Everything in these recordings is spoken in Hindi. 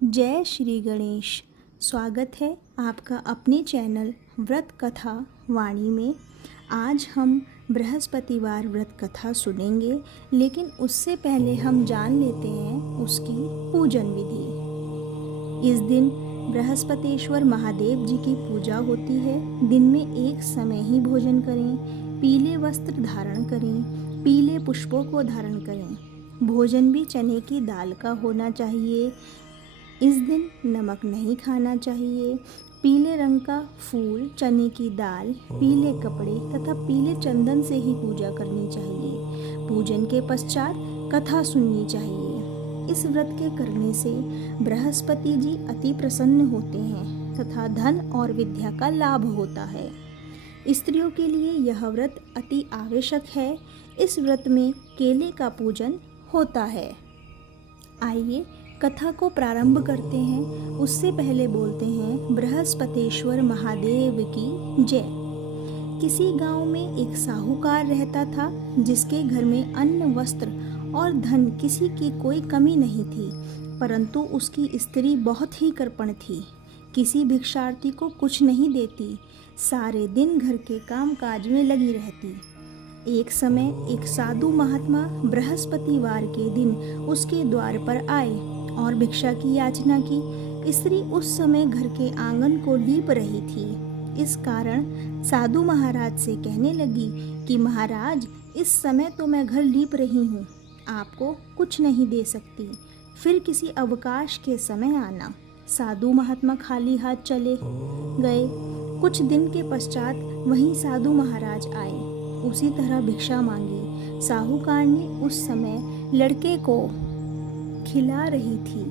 जय श्री गणेश। स्वागत है आपका अपने चैनल व्रत कथा वाणी में। आज हम बृहस्पतिवार व्रत कथा सुनेंगे, लेकिन उससे पहले हम जान लेते हैं उसकी पूजन विधि। इस दिन बृहस्पतेश्वर महादेव जी की पूजा होती है। दिन में एक समय ही भोजन करें, पीले वस्त्र धारण करें, पीले पुष्पों को धारण करें। भोजन भी चने की दाल का होना चाहिए। इस दिन नमक नहीं खाना चाहिए। पीले रंग का फूल, चने की दाल, पीले कपड़े तथा पीले चंदन से ही पूजा करनी चाहिए। पूजन के पश्चात कथा सुननी चाहिए। इस व्रत के करने से बृहस्पति जी अति प्रसन्न होते हैं तथा धन और विद्या का लाभ होता है। स्त्रियों के लिए यह व्रत अति आवश्यक है। इस व्रत में केले का पूजन होता है। आइए कथा को प्रारंभ करते हैं। उससे पहले बोलते हैं बृहस्पतेश्वर महादेव की जय। किसी गांव में एक साहूकार रहता था, जिसके घर में अन्न, वस्त्र और धन किसी की कोई कमी नहीं थी। परंतु उसकी स्त्री बहुत ही कृपण थी। किसी भिक्षार्थी को कुछ नहीं देती, सारे दिन घर के काम काज में लगी रहती। एक समय एक साधु महात्मा बृहस्पतिवार के दिन उसके द्वार पर आए और भिक्षा की याचना की। स्त्री उस समय घर के आंगन को लीप रही थी। इस कारण साधु महाराज से कहने लगी कि महाराज, इस समय तो मैं घर लीप रही हूँ, आपको कुछ नहीं दे सकती, फिर किसी अवकाश के समय आना। साधु महात्मा खाली हाथ चले गए। कुछ दिन के पश्चात वहीं साधु महाराज आए। उसी तरह भिक्षा मांगी। साहूकार ने उस समय लड़के को खिला रही थी।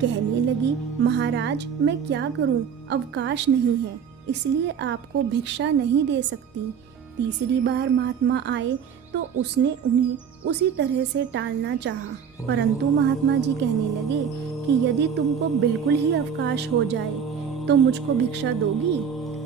कहने लगी, महाराज मैं क्या करूं, अवकाश नहीं है, इसलिए आपको भिक्षा नहीं दे सकती। तीसरी बार महात्मा आए तो उसने उन्हें उसी तरह से टालना चाहा, परंतु महात्मा जी कहने लगे कि यदि तुमको बिल्कुल ही अवकाश हो जाए तो मुझको भिक्षा दोगी।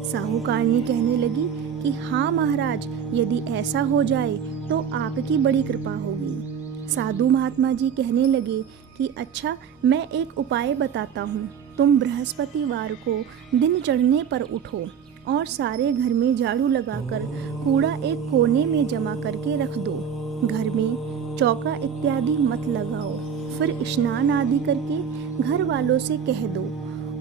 साहूकारनी कहने लगी कि हाँ महाराज, यदि ऐसा हो जाए तो आपकी बड़ी कृपा होगी। साधु महात्मा जी कहने लगे कि अच्छा, मैं एक उपाय बताता हूँ। तुम बृहस्पतिवार को दिन चढ़ने पर उठो और सारे घर में झाड़ू लगाकर कूड़ा एक कोने में जमा करके रख दो। घर में चौका इत्यादि मत लगाओ। फिर स्नान आदि करके घर वालों से कह दो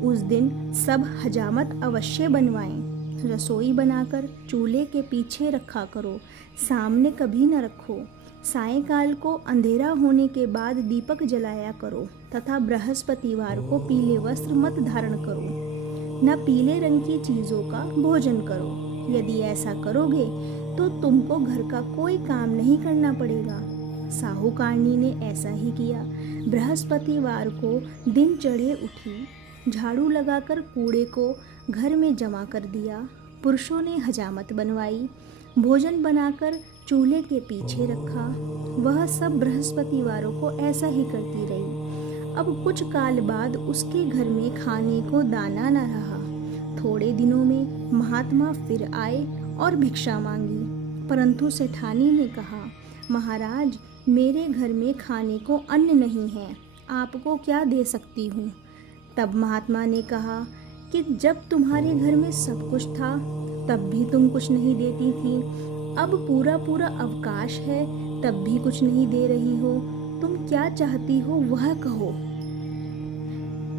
उस दिन सब हजामत अवश्य बनवाएं। रसोई बनाकर चूल्हे के पीछे रखा करो, सामने कभी न रखो। सायंकाल को अंधेरा होने के बाद दीपक जलाया करो तथा बृहस्पतिवार को पीले वस्त्र मत धारण करो, न पीले रंग की चीज़ों का भोजन करो। यदि ऐसा करोगे तो तुमको घर का कोई काम नहीं करना पड़ेगा। साहूकारनी ने ऐसा ही किया। बृहस्पतिवार को दिन चढ़े उठी, झाड़ू लगाकर कूड़े को घर में जमा कर दिया। पुरुषों ने हजामत बनवाई, भोजन बनाकर चूल्हे के पीछे रखा। वह सब बृहस्पतिवारों को ऐसा ही करती रही। अब कुछ काल बाद उसके घर में खाने को दाना न रहा। थोड़े दिनों में महात्मा फिर आए और भिक्षा मांगी, परंतु सेठानी ने कहा, महाराज मेरे घर में खाने को अन्न नहीं है, आपको क्या दे सकती हूँ। तब महात्मा ने कहा कि जब तुम्हारे घर में सब कुछ था तब भी तुम कुछ नहीं देती थी, अब पूरा पूरा अवकाश है तब भी कुछ नहीं दे रही हो। तुम क्या चाहती हो वह कहो।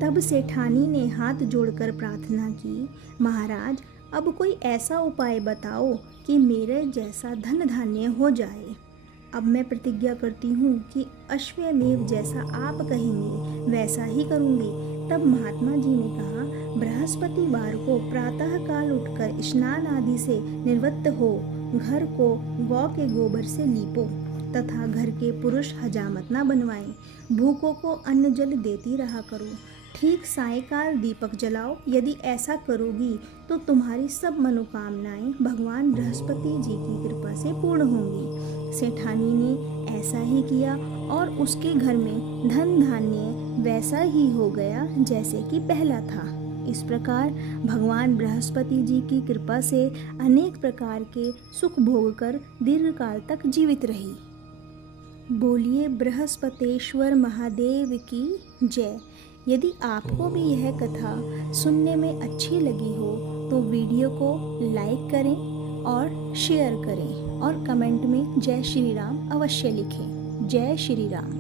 तब सेठानी ने हाथ जोड़कर प्रार्थना की, महाराज अब कोई ऐसा उपाय बताओ कि मेरे जैसा धन धान्य हो जाए। अब मैं प्रतिज्ञा करती हूँ कि अश्वमेव जैसा आप कहेंगे वैसा ही करूँगी। तब महात्मा जी ने कहा, बृहस्पतिवार को प्रातः काल उठकर स्नान आदि से निवृत्त हो, घर को गौ के गोबर से लीपो तथा घर के पुरुष हजामत न बनवाएं। भूखों को अन्न जल देती रहा करो। ठीक सायंकाल दीपक जलाओ। यदि ऐसा करोगी तो तुम्हारी सब मनोकामनाएं भगवान बृहस्पति जी की कृपा से पूर्ण होंगी। सेठानी ने ऐसा ही किया और उसके घर में धन धान्य वैसा ही हो गया जैसे कि पहला था। इस प्रकार भगवान बृहस्पति जी की कृपा से अनेक प्रकार के सुख भोग कर दीर्घकाल तक जीवित रही। बोलिए बृहस्पतेश्वर महादेव की जय। यदि आपको भी यह कथा सुनने में अच्छी लगी हो तो वीडियो को लाइक करें और शेयर करें और कमेंट में जय श्री राम अवश्य लिखें। जय श्री राम।